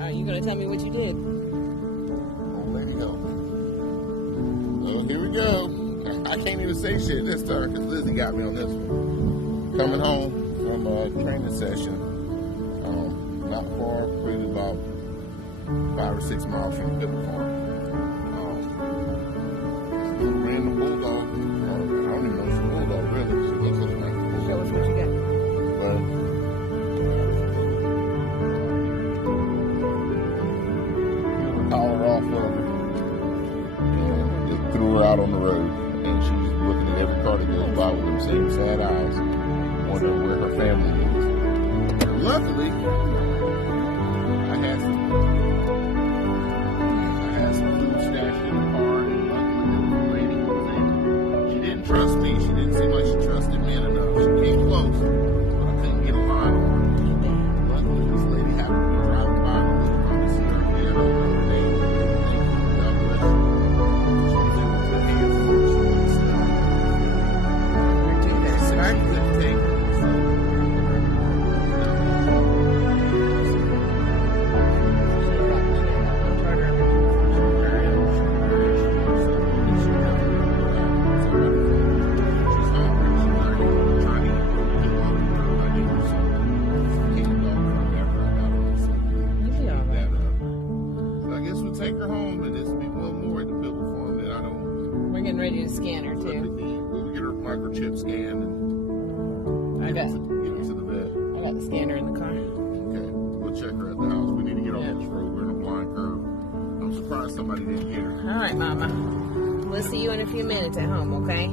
Are you going to tell me what you did? Oh, lady help me. Well, here we go. I can't even say shit this time because Lizzie got me on this one. Coming home from a training session, not far, probably about 5 or 6 miles from the Pibble Farm. Little random bulldog. I don't even know if it's a bulldog, really. She looks like a bulldog. Show us what you got. But collar off of her and just threw her out on the road. And she's looking at every car that goes by with them same sad eyes, wondering where her family is. Luckily, I had some food stashed in the car, and luckily the lady was in. She didn't trust me. She didn't seem like she trusted men enough. She came close, but I couldn't get a line on her. Luckily, this lady happened to be driving by and looked around to see her again. I don't know her name. Thank you. God bless you. She was able to put hands on her. She wouldn't stop. She couldn't take her. So, take her home, and this will be one more at the Pibble Farm that I don't. We're getting ready to scan her too. We'll get her microchip scanned and get her to the vet. I got the scanner in the car. Okay, we'll check her at the house. We need to get off this road. We're in a blind curve. I'm surprised somebody didn't hit her. All right, Mama. We'll see you in a few minutes at home, okay?